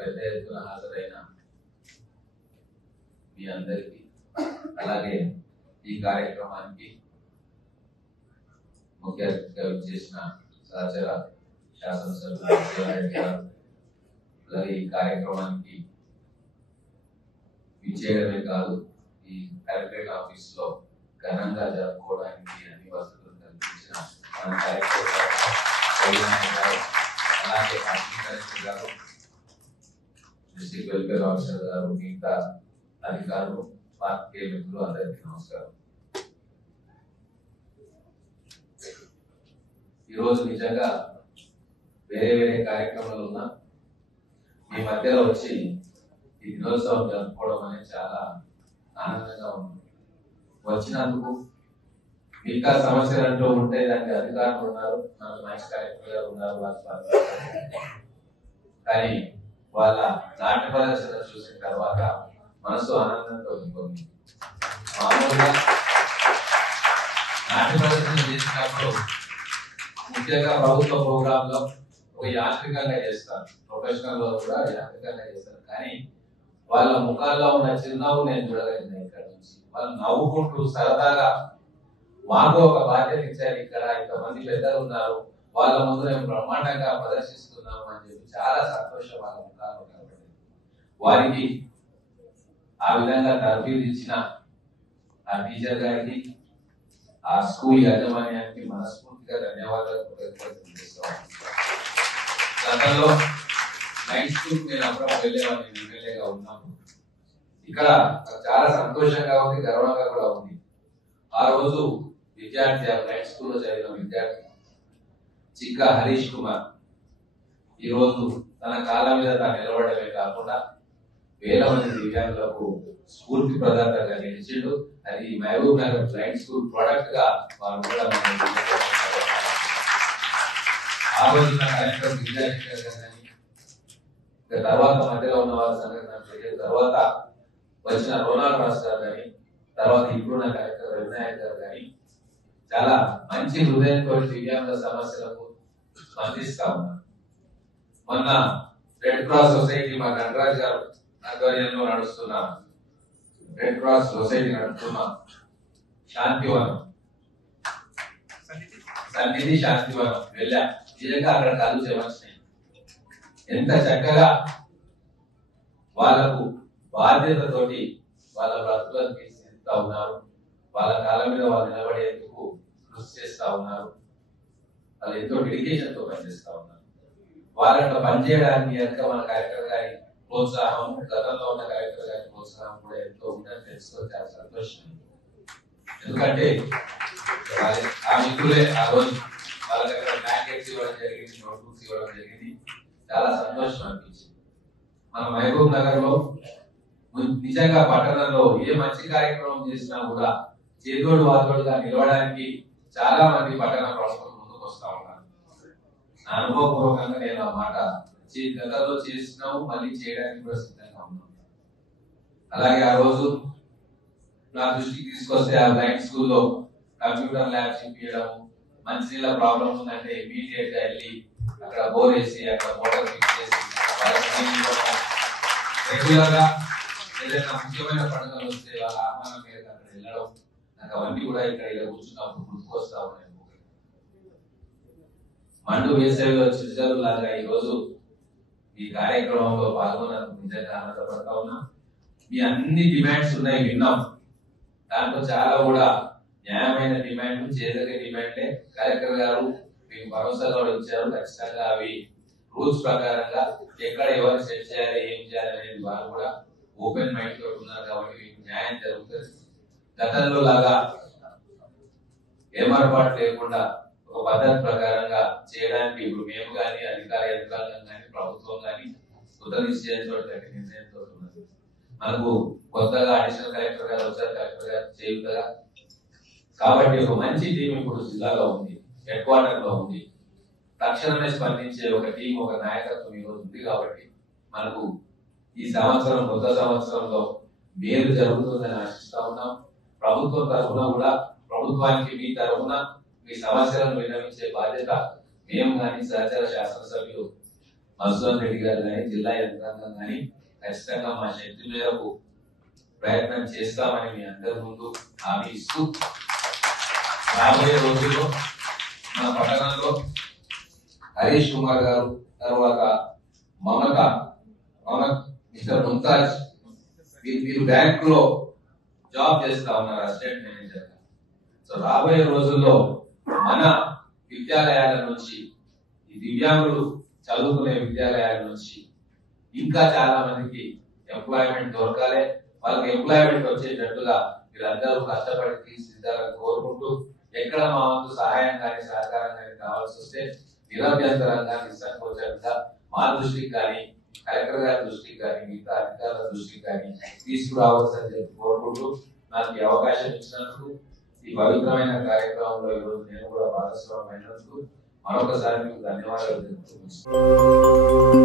పెద్ద ఎత్తున హాజరైన మీ అందరికీ, అలాగే ఈ కార్యక్రమానికి ముఖ్య అతిథిగా చేసిన సహచర శాసనసభ్యులు గారు, అలాగే ఈ కార్యక్రమానికి విచ్చేయడమే కాదు, ఈ కలెక్టరేట్ ఆఫీస్ లో ఘనంగా జరుపుకోవడానికి అన్ని వసతులు కల్పించిన మన కలెక్టర్ గారు, అలాగే అసిస్టెంట్ కలెక్టర్ గారు, డిస్ట్రిక్ట్ వెల్ఫేర్ ఆఫీసర్ గారు, మిగతా అధికారులు, పార్టీ మిత్రులు అందరికీ నమస్కారం. ఈరోజు నిజంగా వేరే వేరే కార్యక్రమాలు ఉన్నా మీ మధ్యలో వచ్చి ఈ దినోత్సవం జరుపుకోవడం అనేది చాలా ఆనందంగా ఉంది. వచ్చినందుకు ఇంకా సమస్యలు అంటూ ఉంటే దానికి అధికారులు ఉన్నారు, నాకు మంచి కలెక్టర్ గారు ఉన్నారు, కానీ వాళ్ళ నాట్య ప్రదర్శన చూసిన తర్వాత మనసు ఆనందంతో ఉంటుంది. మామూలుగా నాట్య ప్రదర్శన చేసినప్పుడు ముఖ్యంగా ప్రభుత్వ ప్రోగ్రామ్ లో ఒక యాంత్రికంగా చేస్తారు, ప్రొఫెషనల్ లో కూడా యాంత్రికంగా చేస్తారు, కానీ వాళ్ళ ముఖాల్లో ఉన్న చిరునవ్వు నేను చూడగలిగిన ఇక్కడ నుంచి. వాళ్ళు నవ్వుకుంటూ సరదాగా మాకు ఒక బాధ్యత ఇచ్చారు, ఇక్కడ ఇంతమంది పెద్దలు ఉన్నారు, వాళ్ళ ముందు మేము బ్రహ్మాండంగా ప్రదర్శిస్తున్నాము అని చెప్పి చాలా సంతోషం వాళ్ళ ముఖాల్లో కనబడింది. వారికి ఆ విధంగా తరబీదు ఇచ్చిన ఆ టీచర్ గారికి, ఆ స్కూల్ యాజమాన్యానికి మనస్ఫూర్తిగా ధన్యవాదాలు తెలియజేస్తున్నాను. గతంలో నైట్ స్కూల్ నేను అప్పుడప్పుడు వెళ్ళేవాడిని, ఎమ్మెల్యేగా ఉన్నాను. ఇక్కడ చాలా సంతోషంగా ఉంది, గర్వంగా కూడా ఉంది. ఆ రోజు విద్యార్థి, నైట్ స్కూల్లో చదివిన విద్యార్థి చిక్క హరీష్ కుమార్ ఈ రోజు తన కాళ్ళ మీద తాను నిలబడమే కాకుండా వేల మంది దివ్యాంగులకు స్ఫూర్తి ప్రదాతగా నిలిచిండు. అది Mahabubnagar night school product గా వారు కూడా ఆ రోజు తర్వాత మధ్యలో ఉన్న వారి సంఘటన తర్వాత వచ్చిన రోనాల్డ్ రాజ్ గారు కానీ, తర్వాత ఇప్పుడున్న కలెక్టర్ వినాయక్ గారు కానీ చాలా మంచి హృదయంతో దివ్యాంగుల సమస్యలకు స్పందిస్తా ఉన్నారు. మొన్న రెడ్ క్రాస్ సొసైటీ మా గణరాజ్ గారు ఆధ్వర్యంలో నడుస్తున్న రెడ్ క్రాస్ సొసైటీ నడుస్తున్న శాంతివనం, సన్నిధి శాంతివనం వెళ్ళా. నిజంగా అక్కడ కళ్ళు చెమర్చినాయి. ఎంత చక్కగా వాళ్ళకు బాధ్యతతోటి వాళ్ళ బ్రతుకులను తీర్చిదిద్దుతా ఉన్నారు, వాళ్ళ కాళ్ళ మీద వాళ్ళు నిలబడేందుకు కృషి చేస్తా ఉన్నారు, వాళ్ళు ఎంతో డెడికేషన్ తో పనిచేస్తా ఉన్నారు. వాళ్ళని పనిచేయడానికి కనుక మన కలెక్టర్ గారి ప్రోత్సాహం, గతంలో ఉన్న కలెక్టర్ గారి ప్రోత్సాహం కూడా ఎంతో ఉందని తెలుసుకొని చాలా సంతోషం. ఎందుకంటే ఆ మిత్రులే ఆ రోజు వాళ్ళ దగ్గర ప్యాకెట్స్ ఇవ్వడం జరిగింది, నోట్బుక్స్ ఇవ్వడం జరిగింది, చాలా సంతోషం అనిపించింది. మన మహబూబ్ నగర్ లో నిజంగా పట్టణంలో ఏ మంచి కార్యక్రమం చేసినా కూడా చేదోడు వాదోడుగా నిలవడానికి చాలా మంది పట్టణ ప్రముఖులు ముందుకు వస్తా ఉన్నారు. నా అనుభవపూర్వకంగా నేను ఆ మాట గతంలో చేసినాము, మళ్ళీ చేయడానికి కూడా సిద్ధంగా ఉన్నాం. అలాగే ఆ రోజు నా దృష్టికి తీసుకొస్తే ఆ బ్లైండ్ స్కూల్లో కంప్యూటర్ ల్యాబ్స్ ఇప్పించడం, మంచినీళ్ళ ప్రాబ్లం ఉందంటే ఇమీడియట్ గా వెళ్ళి అక్కడ బోర్ వేసి అక్కడ మోటార్ ఫిక్స్ చేసి రెగ్యులర్ గా ఏదైనా ముఖ్యమైన పండుగలు వస్తే వాళ్ళ ఆహ్వానం మేరకు అక్కడ వెళ్ళడం, నాకు అవన్నీ కూడా ఇక్కడ కూర్చున్నప్పుడు గుర్తుకొస్తా ఉన్నాయి. మండు వేసవిలో చిరుజలు లాగా ఈ రోజు ఈ కార్యక్రమంలో పాల్గొన్నందుకు నిజంగా ఆనందపడతా ఉన్నా. మీ అన్ని డిమాండ్స్ ఉన్నాయి, విన్నాం. దాంట్లో చాలా కూడా న్యాయమైన డిమాండ్లు, చేదగ డిమాండ్లే. కలెక్టర్ గారు మీకు భరోసా కూడా ఇచ్చారు, ఖచ్చితంగా అవి రూల్స్ ప్రకారంగా ఎక్కడ ఎవరు సెట్ చేయాలి, ఏం చేయాలి అనేది వారు కూడా ఓపెన్ మైండ్ తో ఉన్నారు కాబట్టి మీకు న్యాయం జరుగుతుంది. గతంలో లాగా ఏమరపాటు లేకుండా ఒక పద్ధతి ప్రకారంగా చేయడానికి ఇప్పుడు మేము కానీ, అధికార యంత్రాంగం కానీ, ప్రభుత్వం కానీ కృత నిశ్చయంతో నిర్ణయంతో ఉన్నది. మనకు కొత్తగా అడిషనల్ కలెక్టర్ గారు వచ్చారు, కలెక్టర్ గారు చేయుతగా, కాబట్టి ఒక మంచి టీం ఇప్పుడు జిల్లాలో ఉంది, హెడ్ క్వార్టర్ లో ఉంది. తక్షణమే స్పందించే ఒక టీం, ఒక నాయకత్వం ఈరోజు ఉంది. కాబట్టి మనకు ఈ సంవత్సరం, కొత్త సంవత్సరంలో మేలు జరుగుతుందని ఆశిస్తా ఉన్నాం. ప్రభుత్వం తరఫున కూడా ప్రభుత్వానికి మీ తరఫున మీ సమస్యలను విన్నవించే బాధ్యత మేము కానీ, సహచర శాసనసభ్యులు మధుసూదన్ రెడ్డి గారు కానీ జిల్లా యంత్రాంగం కానీ ఖచ్చితంగా మా శక్తి మేరకు ప్రయత్నం చేస్తామని మీ అందరి ముందు హామీ ఇస్తూ రాబోయే రోజుల్లో మన పట్టణంలో హరీష్ కుమార్ గారు తర్వాత మమత మిస్టర్ ముంతాజ్ వీరు బ్యాంక్ లో జాబ్ చేస్తా ఉన్నారు అసిస్టెంట్ మేనేజర్. సో రాబోయే రోజుల్లో మన విద్యాలయాల నుంచి ఈ దివ్యాంగులు చదువుకునే విద్యాలయాల నుంచి ఇంకా చాలా మందికి ఎంప్లాయ్మెంట్ దొరకాలి, వాళ్ళకి ఎంప్లాయ్మెంట్ వచ్చేటట్టుగా వీళ్ళందరూ కష్టపడి తీర్చిదిద్దాలని కోరుకుంటూ ఎక్కడ మా వంతు సహాయం కానీ సహకారం కానీ కావాల్సి వస్తే నిరభ్యంతరంగా నిస్సంకోచంగా మా దృష్టికి కానీ కలెక్టర్ గారి దృష్టికి కానీ మిగతా అధికారుల దృష్టికి కానీ తీసుకురావాల్సిందని చెప్పి కోరుకుంటూ నాకు ఈ అవకాశం ఇచ్చినందుకు ఈ పవిత్రమైన కార్యక్రమంలో ఈరోజు నేను కూడా భాగస్వామ్యం అయినందుకు మరొకసారి మీకు ధన్యవాదాలు తెలుపుతున్నాను.